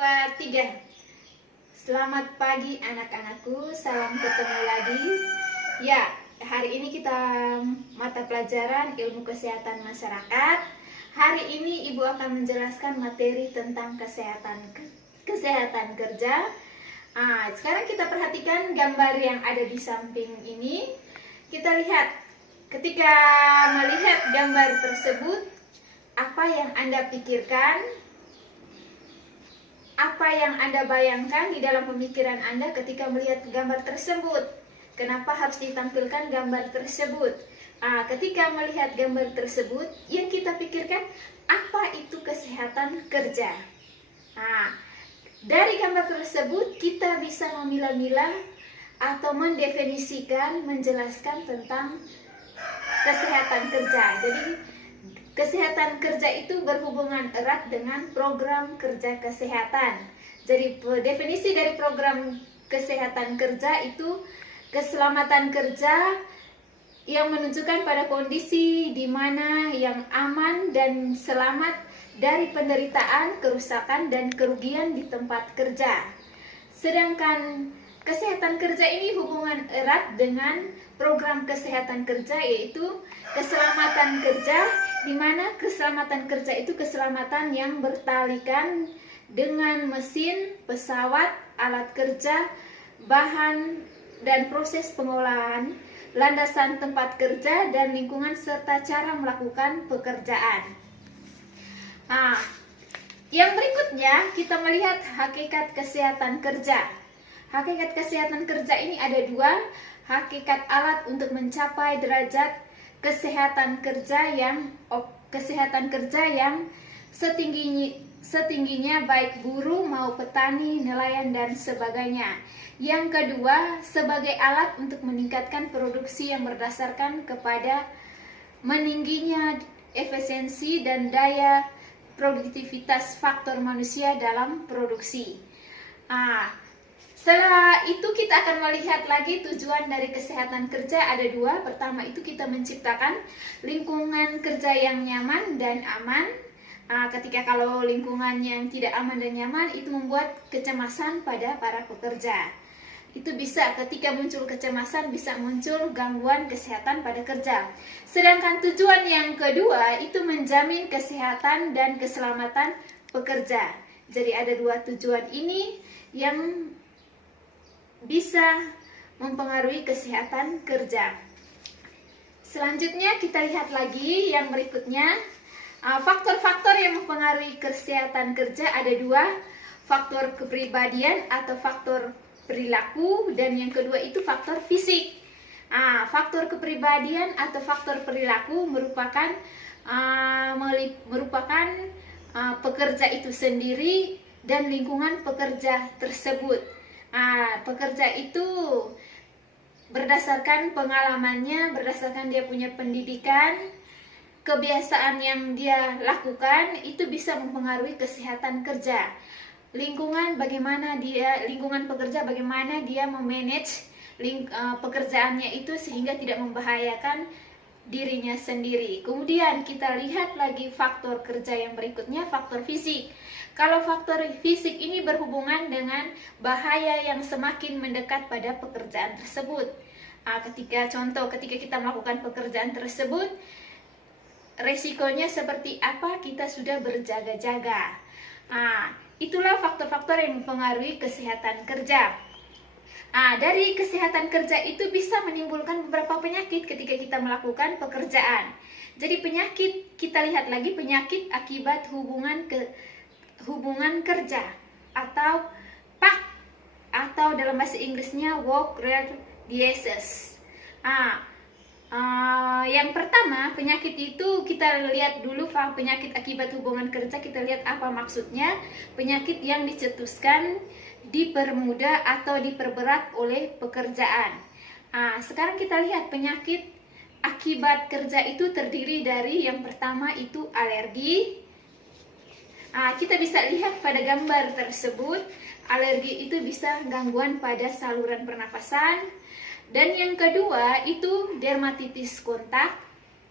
2, 3. Selamat pagi anak-anakku, salam ketemu lagi. Ya, hari ini kita mata pelajaran ilmu kesehatan masyarakat. Hari ini Ibu akan menjelaskan materi tentang kesehatan kerja. Sekarang kita perhatikan gambar yang ada di samping ini. Kita lihat, ketika melihat gambar tersebut, apa yang Anda pikirkan? Apa yang Anda bayangkan di dalam pemikiran Anda ketika melihat gambar tersebut? Kenapa harus ditampilkan gambar tersebut? Ketika melihat gambar tersebut, yang kita pikirkan, apa itu kesehatan kerja? Dari gambar tersebut, kita bisa memilah-milah atau mendefinisikan, menjelaskan tentang kesehatan kerja. Jadi, kesehatan kerja itu berhubungan erat dengan program kerja kesehatan. Jadi definisi dari program kesehatan kerja itu keselamatan kerja yang menunjukkan pada kondisi di mana yang aman dan selamat dari penderitaan, kerusakan, dan kerugian di tempat kerja. Sedangkan kesehatan kerja ini hubungan erat dengan program kesehatan kerja, yaitu keselamatan kerja, di mana keselamatan kerja itu keselamatan yang bertalikan dengan mesin, pesawat, alat kerja, bahan dan proses pengolahan, landasan tempat kerja dan lingkungan, serta cara melakukan pekerjaan. Yang berikutnya kita melihat hakikat kesehatan kerja. Hakikat kesehatan kerja ini ada dua. Hakikat alat untuk mencapai derajat kesehatan kerja yang setingginya baik buruh mau petani, nelayan, dan sebagainya. Yang kedua, sebagai alat untuk meningkatkan produksi yang berdasarkan kepada meningginya efisiensi dan daya produktivitas faktor manusia dalam produksi. Setelah itu kita akan melihat lagi tujuan dari kesehatan kerja ada dua. Pertama itu kita menciptakan lingkungan kerja yang nyaman dan aman. Ketika kalau lingkungan yang tidak aman dan nyaman itu membuat kecemasan pada para pekerja. Itu bisa ketika muncul kecemasan bisa muncul gangguan kesehatan pada kerja. Sedangkan tujuan yang kedua itu menjamin kesehatan dan keselamatan pekerja. Jadi ada dua tujuan ini yang bisa mempengaruhi kesehatan kerja. Selanjutnya kita lihat lagi yang berikutnya. Faktor-faktor yang mempengaruhi kesehatan kerja ada dua. Faktor kepribadian atau faktor perilaku, dan yang kedua itu faktor fisik. Faktor kepribadian atau faktor perilaku merupakan pekerja itu sendiri dan lingkungan pekerja tersebut. Pekerja itu berdasarkan pengalamannya, berdasarkan dia punya pendidikan, kebiasaan yang dia lakukan itu bisa mempengaruhi kesehatan kerja. Lingkungan pekerja bagaimana dia memanage pekerjaannya itu sehingga tidak membahayakan dirinya sendiri. Kemudian kita lihat lagi faktor kerja yang berikutnya, faktor fisik. Kalau faktor fisik ini berhubungan dengan bahaya yang semakin mendekat pada pekerjaan tersebut. Ketika kita melakukan pekerjaan tersebut, resikonya seperti apa, kita sudah berjaga-jaga. Itulah faktor-faktor yang mempengaruhi kesehatan kerja. Dari kesehatan kerja itu bisa menimbulkan beberapa penyakit ketika kita melakukan pekerjaan. Jadi penyakit, kita lihat lagi penyakit akibat hubungan kerja atau PAK, atau dalam bahasa Inggrisnya work-related diseases. Yang pertama, penyakit itu kita lihat dulu penyakit akibat hubungan kerja. Kita lihat apa maksudnya. Penyakit yang dicetuskan, dipermudah atau diperberat oleh pekerjaan. Sekarang kita lihat penyakit akibat kerja itu terdiri dari yang pertama itu alergi. Kita bisa lihat pada gambar tersebut, alergi itu bisa gangguan pada saluran pernafasan. Dan yang kedua itu dermatitis kontak.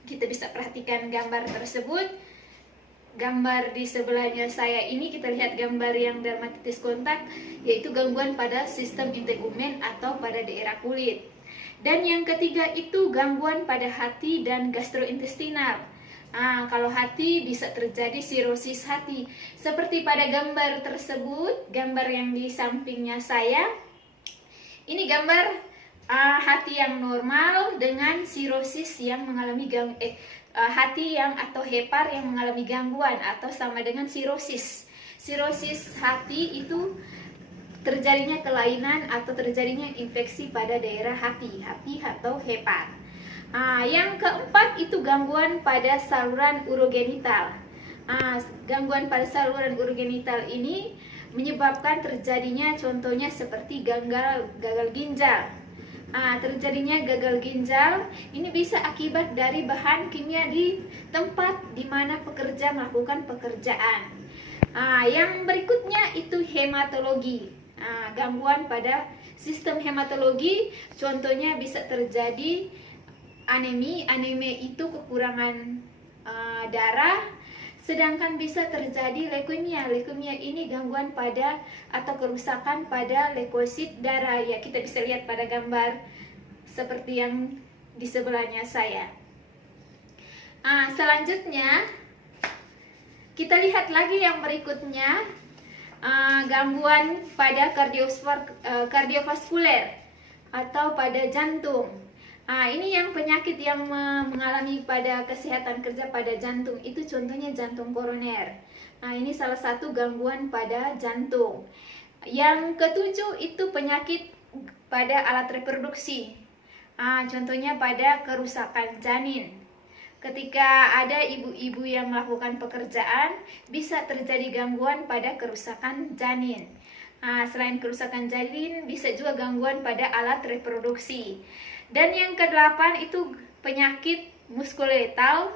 Kita bisa perhatikan gambar tersebut. gambar di sebelahnya saya ini kita lihat gambar yang dermatitis kontak, yaitu gangguan pada sistem integumen atau pada daerah kulit. Dan yang ketiga itu gangguan pada hati dan gastrointestinal. Kalau hati bisa terjadi sirosis hati, seperti pada gambar tersebut, gambar yang di sampingnya saya. Ini gambar hati yang normal dengan sirosis yang mengalami hati yang atau hepar yang mengalami gangguan, atau sama dengan sirosis. Sirosis hati itu terjadinya kelainan atau terjadinya infeksi pada daerah hati atau hepar. Yang keempat itu gangguan pada saluran urogenital. Gangguan pada saluran urogenital ini menyebabkan terjadinya contohnya seperti gagal ginjal. Terjadinya gagal ginjal ini bisa akibat dari bahan kimia di tempat di mana pekerja melakukan pekerjaan. Yang berikutnya itu hematologi. Gangguan pada sistem hematologi, contohnya bisa terjadi anemia itu kekurangan darah, sedangkan bisa terjadi leukemia. Leukemia ini gangguan pada atau kerusakan pada leukosit darah. Ya, kita bisa lihat pada gambar seperti yang di sebelahnya saya. Selanjutnya kita lihat lagi yang berikutnya, gangguan pada kardiovaskuler atau pada jantung. Ini yang penyakit yang mengalami pada kesehatan kerja pada jantung, itu contohnya jantung koroner. Ini salah satu gangguan pada jantung. Yang ketujuh itu penyakit pada alat reproduksi. Contohnya pada kerusakan janin. Ketika ada ibu-ibu yang melakukan pekerjaan, bisa terjadi gangguan pada kerusakan janin. Selain kerusakan janin, bisa juga gangguan pada alat reproduksi. Dan yang kedelapan itu penyakit muskuloskeletal.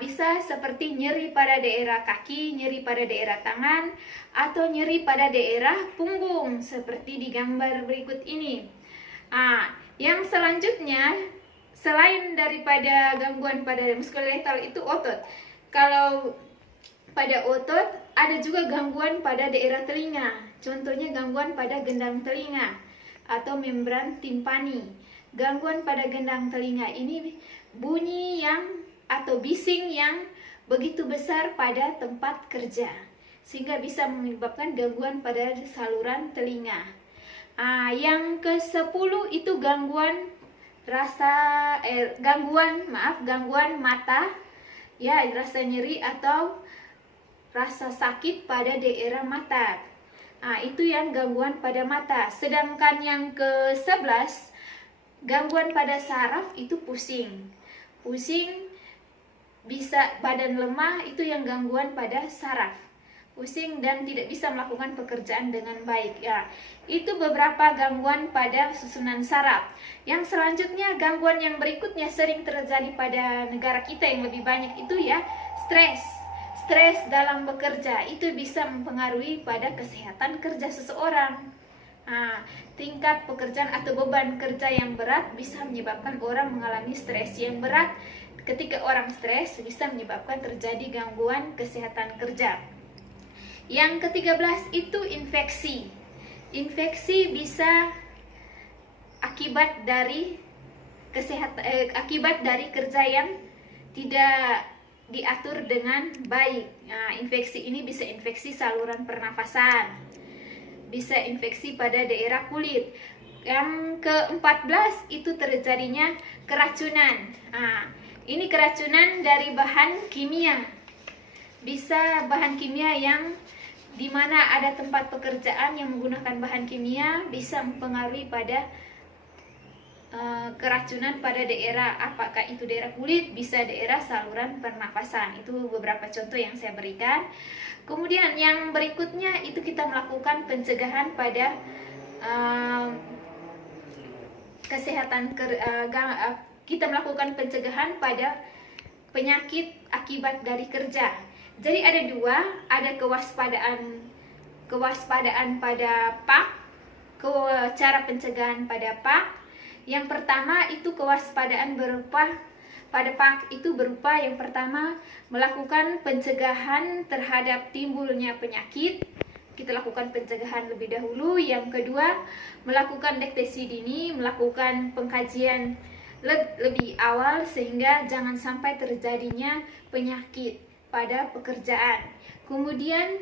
Bisa seperti nyeri pada daerah kaki, nyeri pada daerah tangan, atau nyeri pada daerah punggung seperti di gambar berikut ini. Yang selanjutnya, selain daripada gangguan pada muskuloskeletal itu otot. Kalau pada otot ada juga gangguan pada daerah telinga. Contohnya gangguan pada gendang telinga atau membran timpani. Gangguan pada gendang telinga ini bunyi yang atau bising yang begitu besar pada tempat kerja, sehingga bisa menyebabkan gangguan pada saluran telinga. Yang ke-10 itu gangguan mata, ya, rasa nyeri atau rasa sakit pada daerah mata. Itu yang gangguan pada mata. Sedangkan yang ke-11 gangguan pada saraf itu pusing. Pusing, bisa badan lemah, itu yang gangguan pada saraf. Pusing dan tidak bisa melakukan pekerjaan dengan baik. Ya, itu beberapa gangguan pada susunan saraf. Yang selanjutnya, gangguan yang berikutnya sering terjadi pada negara kita yang lebih banyak itu ya, stres. Stres dalam bekerja itu bisa mempengaruhi pada kesehatan kerja seseorang. Tingkat pekerjaan atau beban kerja yang berat bisa menyebabkan orang mengalami stres yang berat. Ketika orang stres bisa menyebabkan terjadi gangguan kesehatan kerja. Yang ke-13 itu infeksi. Infeksi bisa akibat dari kerja yang tidak diatur dengan baik. Infeksi ini bisa infeksi saluran pernafasan, bisa infeksi pada daerah kulit. Yang ke-14 itu terjadinya keracunan. Ini keracunan dari bahan kimia. Bisa bahan kimia yang dimana ada tempat pekerjaan yang menggunakan bahan kimia bisa mempengaruhi pada keracunan pada daerah, apakah itu daerah kulit, bisa daerah saluran pernafasan. Itu beberapa contoh yang saya berikan. Kemudian yang berikutnya itu kita melakukan pencegahan pada kita melakukan pencegahan pada penyakit akibat dari kerja. Jadi ada dua, ada kewaspadaan pada PAK, cara pencegahan pada PAK. Yang pertama itu kewaspadaan berupa pada PAK itu berupa yang pertama melakukan pencegahan terhadap timbulnya penyakit. Kita lakukan pencegahan lebih dahulu. Yang kedua, melakukan deteksi dini, melakukan pengkajian lebih awal sehingga jangan sampai terjadinya penyakit pada pekerjaan. Kemudian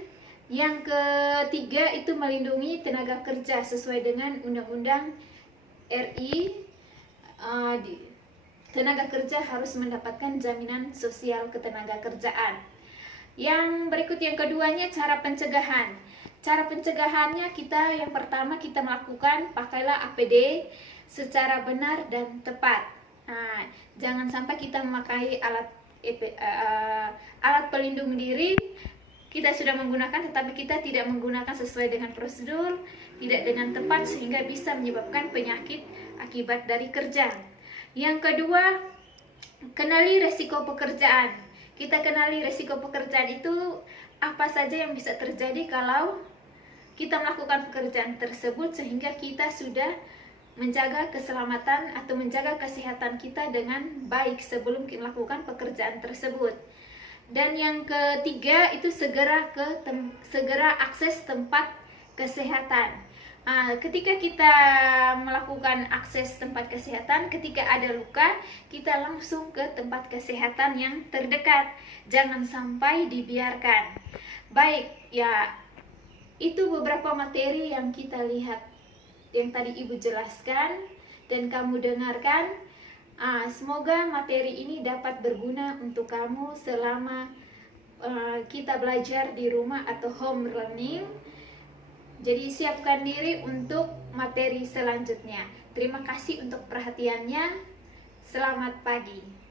yang ketiga itu melindungi tenaga kerja sesuai dengan Undang-Undang RI. Tenaga kerja harus mendapatkan jaminan sosial ketenaga kerjaan. Yang berikut yang keduanya cara pencegahan. Cara pencegahannya yang pertama kita melakukan pakailah APD secara benar dan tepat. Jangan sampai kita memakai alat pelindung diri. Kita sudah menggunakan tetapi kita tidak menggunakan sesuai dengan prosedur, tidak dengan tepat sehingga bisa menyebabkan penyakit akibat dari kerja. Yang kedua, kenali resiko pekerjaan. Kita kenali resiko pekerjaan itu apa saja yang bisa terjadi kalau kita melakukan pekerjaan tersebut sehingga kita sudah menjaga keselamatan atau menjaga kesehatan kita dengan baik sebelum kita melakukan pekerjaan tersebut. Dan yang ketiga itu segera akses tempat kesehatan. Ketika kita melakukan akses tempat kesehatan, ketika ada luka, kita langsung ke tempat kesehatan yang terdekat. Jangan sampai dibiarkan. Baik, ya itu beberapa materi yang kita lihat, yang tadi Ibu jelaskan dan kamu dengarkan. Semoga materi ini dapat berguna untuk kamu selama kita belajar di rumah atau home learning. Jadi siapkan diri untuk materi selanjutnya. Terima kasih untuk perhatiannya. Selamat pagi.